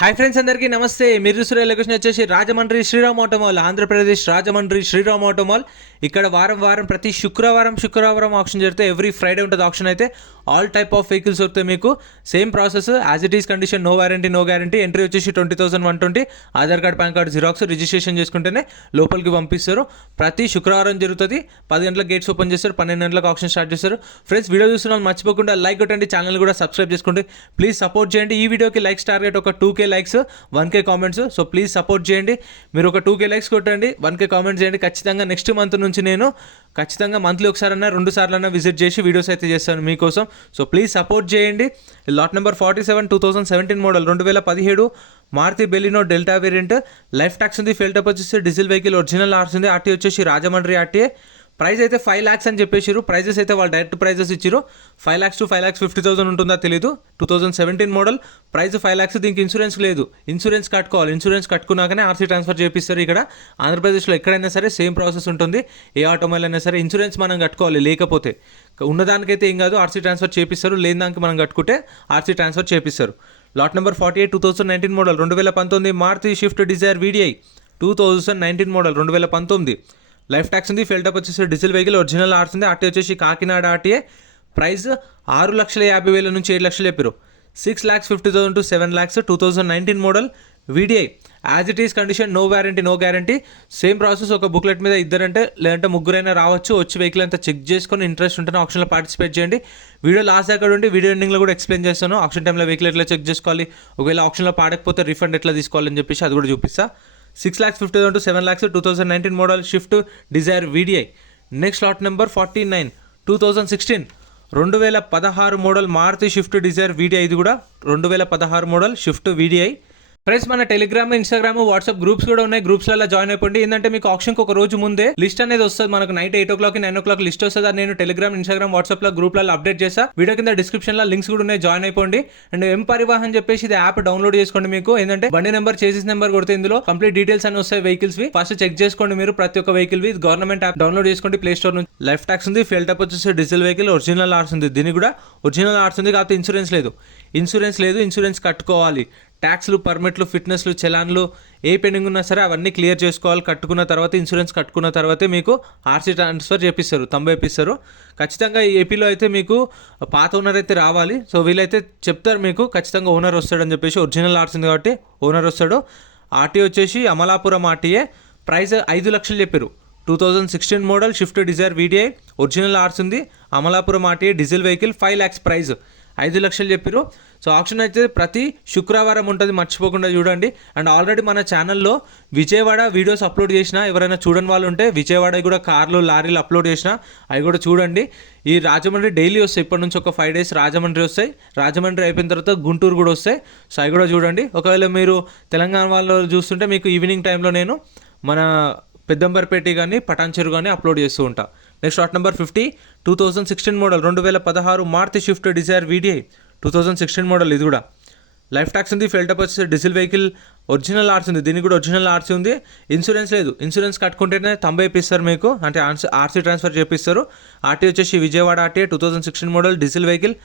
Hi friends, అందరికీ నమస్తే. మీరు చూస్తున్న లొకేషన్ వచ్చేసి రాజమండ్రి శ్రీరామ్ ఆటోమాల్, ఆంధ్రప్రదేశ్ రాజమండ్రి శ్రీరామ్ ఆటోమాల్. ఇక్కడ వారం ప్రతి శుక్రవారం ఆప్షన్ జరుగుతాయి. ఎవ్రీ ఫ్రైడే ఉంటుంది ఆప్షన్. అయితే ఆల్ టైప్ ఆఫ్ వెహికల్స్ వస్తాయి మీకు. Same process as it is condition, no warranty no guarantee. Entry వచ్చేసి 20,120. Aadhaar card, PAN card xerox, registration చేసుకుంటేనే లోపలికి పంపిస్తారు. ప్రతి శుక్రవారం జరుగుతుంది. 10 గంటలకు గేట్స్ ఓపెన్ చేస్తారు, 12 గంటలకు ఆప్షన్ స్టార్ట్ చేస్తారు. ఫ్రెండ్స్, వీడియో చూస్తున్న వాళ్ళు మర్చిపోకుండా లైక్ కొట్టండి, ఛానల్ కూడా సబ్స్క్రైబ్ చేసుకోండి. ప్లీజ్ సపోర్ట్ చేయండి. ఈ వీడియోకి లైక్స్ టార్గెట్ ఒక 2K likes, 1K comments. So please support చేయండి. మీరు ఒక 2K లైక్స్ కొట్టండి, 1K కామెంట్స్ చేయండి. ఖచ్చితంగా నెక్స్ట్ మంత్ నుంచి నేను ఖచ్చితంగా మంత్లీ ఒకసారన్నా 2 సార్లన్నా విజిట్ చేసి వీడియోస్ అయితే చేస్తాను మీకోసం. సో ప్లీజ్ సపోర్ట్ చేయండి. Lot number 47 2017 model 2017 Maruti Baleno delta variant. Life tax ఉంది, ఫెయిల్ టప్ వచ్చేసి డీజిల్ వెహికల్, ఒరిజినల్ ఆర్స్ ఉంది. ఆర్టీ వచ్చేసి రాజమండ్రి ఆర్టీఏ. ప్రైస్ అయితే 5 lakhs అని చెప్పేసారు. ప్రైజెస్ అయితే వాళ్ళు డైరెక్ట్ ప్రైజెస్ ఇచ్చారు. 5 lakhs to 5,50,000 ఉంటుందా తెలీదు. 2017 మోడల్, ప్రైస్ 5 lakhs. దీనికి ఇన్సూరెన్స్ లేదు. ఇన్సూరెన్స్ కట్టుకోవాలి. ఇన్సూరెన్స్ కట్టుకున్నాకనే ఆర్సీ ట్రాన్స్ఫర్ చేపిస్తారు. ఇక్కడ ఆంధ్రప్రదేశ్లో ఎక్కడైనా సరే సేమ్ ప్రాసెస్ ఉంటుంది. ఏ ఆటోమొబైల్ అయినా సరే ఇన్సూరెన్స్ మనం కట్టుకోవాలి. లేకపోతే ఉన్నదానికైతే ఏం కాదు, ఆర్సీ ట్రాన్స్ఫర్ చేపిస్తారు. లేని దానికి మనం కట్టుకుంటే ఆర్సీ ట్రాన్స్ఫర్ చేపిస్తారు. Lot number 48 2019 model 2019 Maruti Swift Dzire VDI 2019 model 2019. Life tax ఉంది, ఫెయిల్ టప్ వచ్చేసి డీజిల్ వెహికల్, ఒరిజినల్ ఆర్స్ ఉంది. ఆర్టీ వచ్చేసి కాకినాడ ఆర్టీఏ. ప్రైస్ 6,50,000 నుంచి 7 లక్షలు చెప్పారు. 6,50,000 to 7 lakhs. 2019 model VDI. As it is condition, no warranty no guarantee. Same process. ఒక booklet మీద ఇద్దరంటే లేదంటే ముగ్గురైనా రావచ్చు. వచ్చి వెహికల్ అంతా చెక్ చేసుకొని ఇంట్రెస్ట్ ఉంటేనే ఆప్షన్లో పార్టిసిపేట్ చేయండి. వీడియో లాస్ట్ దగ్గర ఉండి వీడియో ఎండింగ్లో కూడా ఎక్స్ప్లెయిన్ చేస్తాను. ఆప్షన్ టైంలో వెహికల్ ఎట్లా చెక్ చేసుకోవాలి, ఒకవేళ ఆప్షన్లో పాడకపోతే రిఫండ్ ఎట్లా తీసుకోవాలని చెప్పేసి అది కూడా చూపిస్తా. 6,50,000 to 7 lakhs. 2019 model Swift Dzire VDI. Next lot number 49 2016 2016 model Maruti Swift Dzire VDI. ఇది కూడా 2016 మోడల్ షిఫ్ట్ వీడిఐ. ఫ్రెండ్స్, మన టెలిగ్రామ్, ఇన్స్టాగ్రామ్, వాట్సాప్ గ్రూప్స్ కూడా ఉన్నాయి. గ్రూప్స్లలో జాయిన్ అయిపోండి. ఏంటంటే మీకు ఆప్షన్కి ఒక రోజు ముందే లిస్ట్ అనేది వస్తుంది. మనకు నైట్ 8 o'clock 9 o'clock లిస్ట్ వస్తుంది. అది నేను టెలిగ్రామ్, ఇన్స్టాగ్రామ్, వాట్సాప్లో గ్రూప్లలో అప్డేట్ చేస్తా. వీడియో కింద డిస్క్రిప్షన్లో లింక్స్ కూడా ఉన్నాయి, జాయిన్ అయిపోండి. అండ్ ఎం పరివాహన్ చెప్పేసి ఇది యాప్ డౌన్లోడ్ చేసుకోండి. మీకు ఏంటంటే బండి నెంబర్, చేసిస్ నెంబర్ కొడితే ఇందులో కంప్లీట్ డీటెయిల్స్ అని వస్తాయి వెహికల్స్ వి. ఫస్ట్ చెక్ చేసుకోండి మీరు ప్రతి ఒక్క వెహికల్ వి. గవర్నమెంట్ యాప్ డౌన్లోడ్ చేసుకోండి ప్లే స్టోర్ నుంచి. లైఫ్ ట్యాక్స్ ఉంది, ఫెయిల్ టప్ వచ్చేసి డీజిల్ వెహికల్, ఒరిజినల్ ఆర్స్ ఉంది. దీనికి కూడా ఒరిజినల్ ఆర్స్ ఉంది, కాకపోతే ఇన్సూరెన్స్ లేదు. ఇన్సూరెన్స్ కట్టుకోవాలి. ట్యాక్స్లు, పర్మిట్లు, ఫిట్నెస్లు, చలాన్లు ఏ పెండింగ్ ఉన్నా సరే అవన్నీ క్లియర్ చేసుకోవాలి. కట్టుకున్న తర్వాత, ఇన్సూరెన్స్ కట్టుకున్న తర్వాతే మీకు ఆర్సీ ట్రాన్స్ఫర్ చేపిస్తారు, తంబేపిస్తారు. ఖచ్చితంగా ఈ ఏపీలో అయితే మీకు పాత ఓనర్ అయితే రావాలి. సో వీళ్ళైతే చెప్తారు మీకు ఖచ్చితంగా ఓనర్ వస్తాడని చెప్పేసి. ఒరిజినల్ ఆర్స్ ఉంది కాబట్టి ఓనర్ వస్తాడు. ఆర్టీ వచ్చేసి అమలాపురం ఆర్టీఏ. ప్రైస్ 5 లక్షలు చెప్పారు. 2016 model Swift Dzire VDI, original RC ఉంది. Amalapuram RTA, diesel vehicle, 5 lakhs price. 5 లక్షలు చెప్పారు. సో ఆప్షన్ అయితే ప్రతి శుక్రవారం ఉంటుంది, మర్చిపోకుండా చూడండి. అండ్ ఆల్రెడీ మన ఛానల్లో విజయవాడ వీడియోస్ అప్లోడ్ చేసిన, ఎవరైనా చూడని వాళ్ళు ఉంటే విజయవాడ కూడా కార్లు, లారీలు అప్లోడ్ చేసిన, అవి కూడా చూడండి. ఈ రాజమండ్రి డైలీ వస్తాయి. ఇప్పటి నుంచి ఒక 5 days రాజమండ్రి వస్తాయి. రాజమండ్రి అయిపోయిన తర్వాత గుంటూరు కూడా వస్తాయి. సో అవి కూడా చూడండి. ఒకవేళ మీరు తెలంగాణ వాళ్ళు చూస్తుంటే మీకు ఈవినింగ్ టైంలో నేను మన పెద్దంబర్పేట కానీ పటాన్చెరు కానీ అప్లోడ్ చేస్తూ ఉంటా. Next lot number 50 2016 model 2016 Maruti Swift Dzire VDI. 2016 model. ఇది కూడా లైఫ్ ట్యాక్స్ ఉంది, ఫెయిల్ టప్ వచ్చేసి డీజిల్ వెహికల్, ఒరిజినల్ ఆర్సీ ఉంది. దీనికి కూడా ఒరిజినల్ ఆర్సీ ఉంది. ఇన్సూరెన్స్ లేదు. ఇన్సూరెన్స్ కట్టుకుంటేనే తంబేపిస్తారు మీకు, అంటే ఆర్సీ ట్రాన్స్ఫర్ చేపిస్తారు. ఆర్టీ వచ్చేసి Vijayawada RTA. 2016 model diesel vehicle,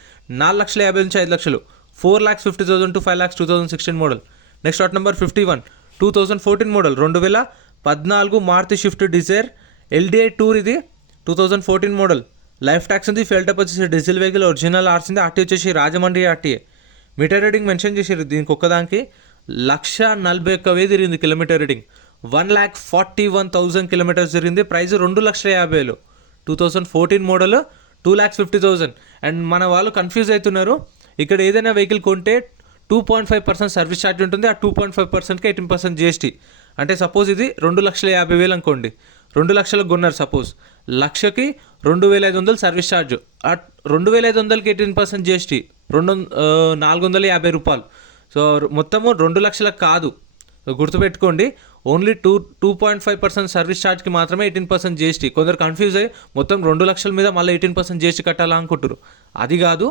4,50,000 నుంచి 5 లక్షలు. 4,50,000 to 5 lakhs. 2016 model. Next lot number 51 2014 model 2014 Maruti Swift Dzire LDI tour. ఇది 2014 మోడల్. లైఫ్ ట్యాక్స్ ఉంది, ఫెయిల్ టప్ వచ్చేసి డీజిల్ వెహికల్, ఒరిజినల్ ఆర్స్ ఉంది. ఆర్టీ వచ్చేసి Rajahmundry RTA. Meter reading mention చేసారు. దీనికి ఒక్కదానికి 1,41,000 తిరిగింది కిలోమీటర్ రీడింగ్. 1,41,000 కిలోమీటర్స్ తిరిగింది. ప్రైస్ 2,50,000. 2014 మోడల్, 2,50,000. అండ్ మన వాళ్ళు కన్ఫ్యూజ్ అవుతున్నారు. ఇక్కడ ఏదైనా వెహికల్ కొంటే 2.5% సర్వీస్ ఛార్జ్ ఉంటుంది. ఆ 2.5%కి 18% జిఎస్టీ. అంటే సపోజ్ ఇది 2,50,000 అనుకోండి. 2 లక్షలకు కొన్నారు సపోజ్. లక్షకి 2,500 service charge. ఆ 2,500కి 18% జిఎస్టీ, 450 రూపాయలు. సో మొత్తము 2 లక్షలకు కాదు, గుర్తుపెట్టుకోండి. ఓన్లీ 2.5% సర్వీస్ ఛార్జ్కి మాత్రమే 18% జిఎస్టీ. కొందరు కన్ఫ్యూజ్ అయ్యి మొత్తం 2 లక్షల మీద మళ్ళీ 18% జిఎస్టీ కట్టాలనుకుంటారు. అది కాదు.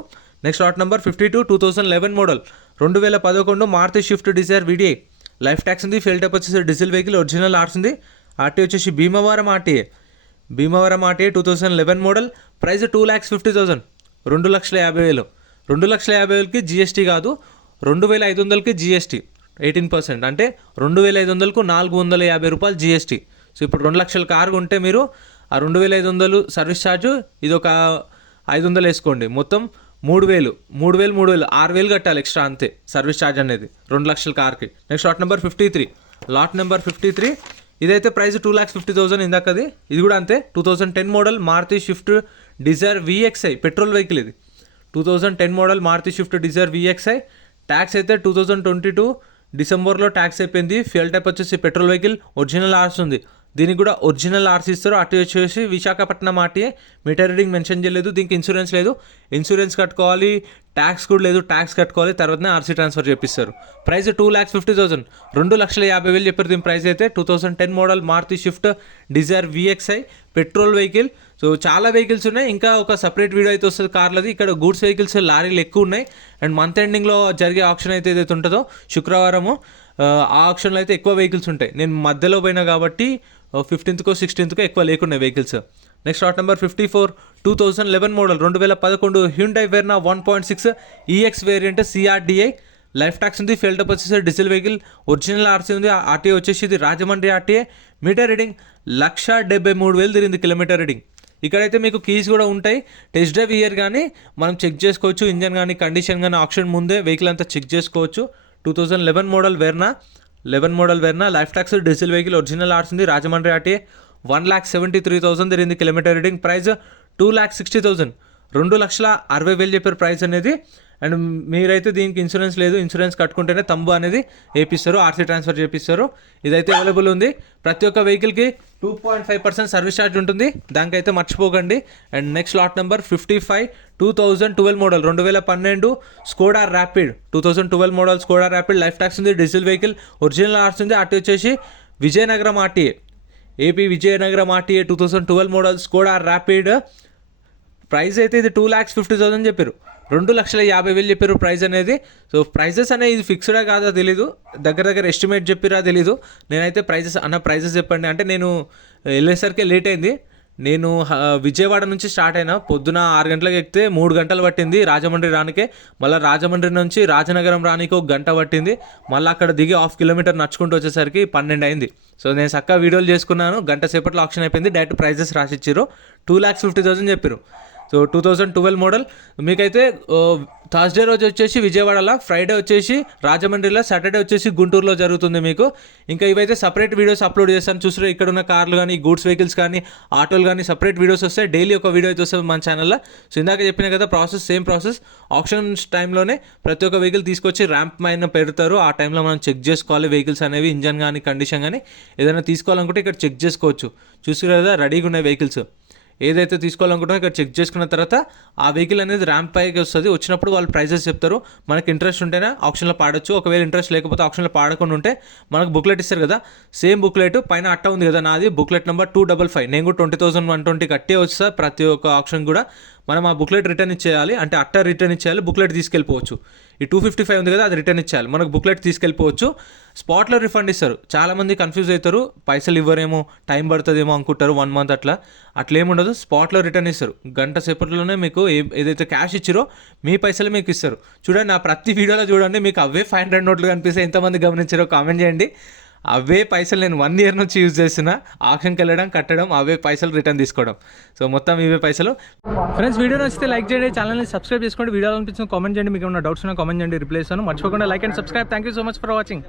Next lot number 52 2011 model 2011 Maruti Swift Dzire VDI. Life tax ఉంది, ఫెయిల్ టప్ వచ్చేసి డీజిల్ వెహికల్, ఒరిజినల్ ఆర్స్ ఉంది. ఆర్టీ వచ్చేసి భీమవరం ఆర్టీఏ. 2011 మోడల్. ప్రైస్ 2,50,000. 2,50,000. 2,50,000కి జిఎస్టీ కాదు, 2,500కి జిఎస్టీ. 18%, అంటే 2,500కు 450 రూపాయలు జీఎస్టీ. సో ఇప్పుడు 2 లక్షల కారు ఉంటే మీరు ఆ 2,500 సర్వీస్ ఛార్జ్, ఇది ఒక 500 వేసుకోండి, మొత్తం 3,000 6,000 కట్టాలి ఎక్స్ట్రా, అంతే సర్వీస్ ఛార్జ్ అనేది 2 లక్షల కార్కి. నెక్స్ట్ లాట్ నెంబర్ 53, ఇదైతే ప్రైస్ 2,50,000 ఇందాకది. ఇది కూడా అంతే, 2010 model Maruti Swift Dzire VXI petrol vehicle. ఇది 2010 model Maruti Swift Dzire VXI. Tax అయితే 2022 డిసెంబర్లో ట్యాక్స్ అయిపోయింది. ఫ్యూయల్ టైప్ వచ్చేసి పెట్రోల్ వెహికల్, ఒరిజినల్ ఆర్స్ ఉంది, దీనికి కూడా ఒరిజినల్ ఆర్సీ ఇస్తారు. అటు వచ్చేసి Visakhapatnam RTA, meter reading mention చేయలేదు, దీనికి ఇన్సూరెన్స్ లేదు, ఇన్సూరెన్స్ కట్టుకోవాలి, ట్యాక్స్ కూడా లేదు, ట్యాక్స్ కట్టుకోవాలి, తర్వాతనే ఆర్సీ ట్రాన్స్ఫర్ చేపిస్తారు. ప్రైస్ 2,50,000, 2,50,000 చెప్పారు దీని ప్రైస్ అయితే. 2010 model Maruti Swift Dzire VXI petrol vehicle. So చాలా వెహికల్స్ ఉన్నాయి, ఇంకా ఒక సపరేట్ వీడియో అయితే వస్తుంది కార్లది. ఇక్కడ గూడ్స్ వెహికల్స్ లారీలు ఎక్కువ ఉన్నాయి. అండ్ మంత్ ఎండింగ్లో జరిగే ఆప్షన్ అయితే ఏదైతే ఉంటుందో శుక్రవారము, ఆ ఆప్షన్లో అయితే ఎక్కువ వెహికల్స్ ఉంటాయి. నేను మధ్యలో పోయినా కాబట్టి 15th 16th ఎక్కువ లేకున్నాయి vehicles. Next lot number 54, 2011 model 2011 Hyundai Verna 1.6 EX variant CRDI. Life tax ఉంది, ఫెయిల్ టప్ వచ్చేసి డీజిల్ వెహికల్, ఒరిజినల్ ఆర్సీ ఉంది. ఆర్టీఏ వచ్చేసి ఇది రాజమండ్రి ఆర్టీఏ. మీటర్ రీడింగ్ 1,73,000 తిరిగింది కిలోమీటర్ రీడింగ్. ఇక్కడైతే మీకు కీస్ కూడా ఉంటాయి, టెస్ట్ డ్రైవ్ ఇయర్ కానీ మనం చెక్ చేసుకోవచ్చు, ఇంజన్ కానీ కండిషన్ కానీ ఆప్షన్ ముందే వెహికల్ అంతా చెక్ చేసుకోవచ్చు. 2011 model Verna life tax diesel vehicle, original RC ఉంది, రాజమండ్రి ఆర్టీఏ. 1,73,000 తిరిగింది కిలోమీటర్ రీడింగ్. ప్రైస్ 2,60,000, 2,60,000 చెప్పారు ప్రైస్ అనేది. అండ్ మీరైతే దీనికి ఇన్సూరెన్స్ లేదు, ఇన్సూరెన్స్ కట్టుకుంటేనే తంబు అనేది వేపిస్తారు, ఆర్సీ ట్రాన్స్ఫర్ చేపిస్తారు. ఇదైతే అవైలబుల్ ఉంది. ప్రతి ఒక్క వెహికల్కి 2.5% సర్వీస్ ఛార్జ్ ఉంటుంది, దానికైతే మర్చిపోకండి. And next lot number 55, 2012 model 2012 Skoda rapid, 2012 model Skoda rapid. Life tax ఉంది, డీజిల్ వెహికల్, ఒరిజినల్ ఆర్స్ ఉంది. అటు వచ్చేసి Vizianagaram RTA, AP Vizianagaram RTA 2012 model Skoda rapid. Price అయితే ఇది 2,50,000 చెప్పారు, 2,50,000 చెప్పారు ప్రైస్ అనేది. సో ప్రైజెస్ అనేది ఇది ఫిక్స్డా కాదా తెలీదు, దగ్గర ఎస్టిమేట్ చెప్పిరా తెలీదు. నేనైతే ప్రైజెస్ చెప్పండి అంటే, నేను వెళ్ళేసరికి లేట్ అయింది. నేను విజయవాడ నుంచి స్టార్ట్ అయినా, పొద్దున 6 గంటలకు ఎక్కితే 3 గంటలు పట్టింది రాజమండ్రి రానికే. మళ్ళీ రాజమండ్రి నుంచి రాజనగరం రానికి 1 గంట పట్టింది. మళ్ళీ అక్కడ దిగి 1/2 కిలోమీటర్ నడుచుకుంటూ వచ్చేసరికి 12 అయింది. సో నేను చక్కగా వీడియోలు చేసుకున్నాను, గంట సేపట్లో ఆప్షన్ అయిపోయింది. డైరెక్ట్ ప్రైజెస్ రాసిచ్చారు, 2,50,000 చెప్పారు. So 2012 model. మీకైతే థర్స్డే రోజు వచ్చేసి విజయవాడలో, ఫ్రైడే వచ్చేసి రాజమండ్రిలో, సాటర్డే వచ్చేసి గుంటూరులో జరుగుతుంది మీకు. ఇంకా ఇవైతే సపరేట్ వీడియోస్ అప్లోడ్ చేస్తాను, చూసారు ఇక్కడ ఉన్న కార్లు కానీ, గూడ్స్ వెహికల్స్ కానీ, ఆటోలు కానీ సపరేట్ వీడియోస్ వస్తాయి. డైలీ ఒక వీడియో అయితే వస్తుంది మన ఛానల్లో. సో ఇందాక చెప్పిన కదా సేమ్ ప్రాసెస్. ఆప్షన్స్ టైంలోనే ప్రతి ఒక్క వెహికల్ తీసుకొచ్చి ర్యాంప్ పైన పెడతారు. ఆ టైంలో మనం చెక్ చేసుకోవాలి వెహికల్స్ అనేవి, ఇంజన్ కానీ కండిషన్ కానీ. ఏదైనా తీసుకోవాలనుకుంటే ఇక్కడ చెక్ చేసుకోవచ్చు. చూసారు కదా రెడీగా ఉన్నాయి వెహికల్స్. ఏదైతే తీసుకోవాలనుకుంటున్నా ఇక్కడ చెక్ చేసుకున్న తర్వాత ఆ వెహికల్ అనేది ర్యాంప్ పైకి వస్తుంది. వచ్చినప్పుడు వాళ్ళు ప్రైజెస్ చెప్తారు. మనకి ఇంట్రెస్ట్ ఉంటేనే ఆప్షన్లో పాడొచ్చు, ఒకవేళ ఇంట్రెస్ట్ లేకపోతే ఆప్షన్లో పాడకుండా ఉంటే మనకు బుక్లెట్ ఇస్తారు కదా, సేమ్ బుక్లెట్ పైన అట్ట ఉంది కదా నాది, బుక్లెట్ నెంబర్ 255. నేను కూడా 20,120 కట్టే వస్తా ప్రతి ఒక్క ఆప్షన్ కూడా. మనం ఆ బుక్లెట్ రిటర్న్ ఇచ్చేయాలి, అంటే అట్ట రిటర్న్ ఇచ్చేయాలి, బుక్లెట్ తీసుకెళ్ళిపోవచ్చు. ఈ 255 ఉంది కదా, అది రిటర్న్ ఇచ్చేయాలి, మనకు బుక్లెట్ తీసుకెళ్ళిపోవచ్చు. స్పాట్లో రిఫండ్ ఇస్తారు. చాలామంది కన్ఫ్యూజ్ అవుతారు, పైసలు ఇవ్వరేమో, టైం పడుతుందేమో అనుకుంటారు, 1 మంత్ అట్లా ఏముండదు. స్పాట్లో రిటర్న్ ఇస్తారు, గంట సేపట్లోనే మీకు ఏదైతే క్యాష్ ఇచ్చారో మీ పైసలు మీకు ఇస్తారు. చూడండి నా ప్రతి వీడియోలో చూడండి, మీకు అవే 500 నోట్లు కనిపిస్తాయి. ఎంతమంది గమనించారో కామెంట్ చేయండి. అవే పైసలు నేను 1 ఇయర్ నుంచి యూజ్ చేస్తున్నా, ఆప్షన్కి వెళ్ళడం, కట్టడం, అవే పైసలు రిటర్న్ తీసుకోవడం. సో మొత్తం ఇవే పైసలు. ఫ్రెండ్స్ వీడియో నచ్చితే లైక్ చేయండి, ఛానల్ని సబ్స్క్రైబ్ చేసుకోండి, వీడియోలో అనిపించిన కామెంట్ చేయండి, మీకు ఏమైనా డౌట్స్ ఉన్నా కామెంట్ చేయండి, రిప్లై ఇస్తాను. మర్చిపోకుండా like and subscribe. Thank you so much for watching.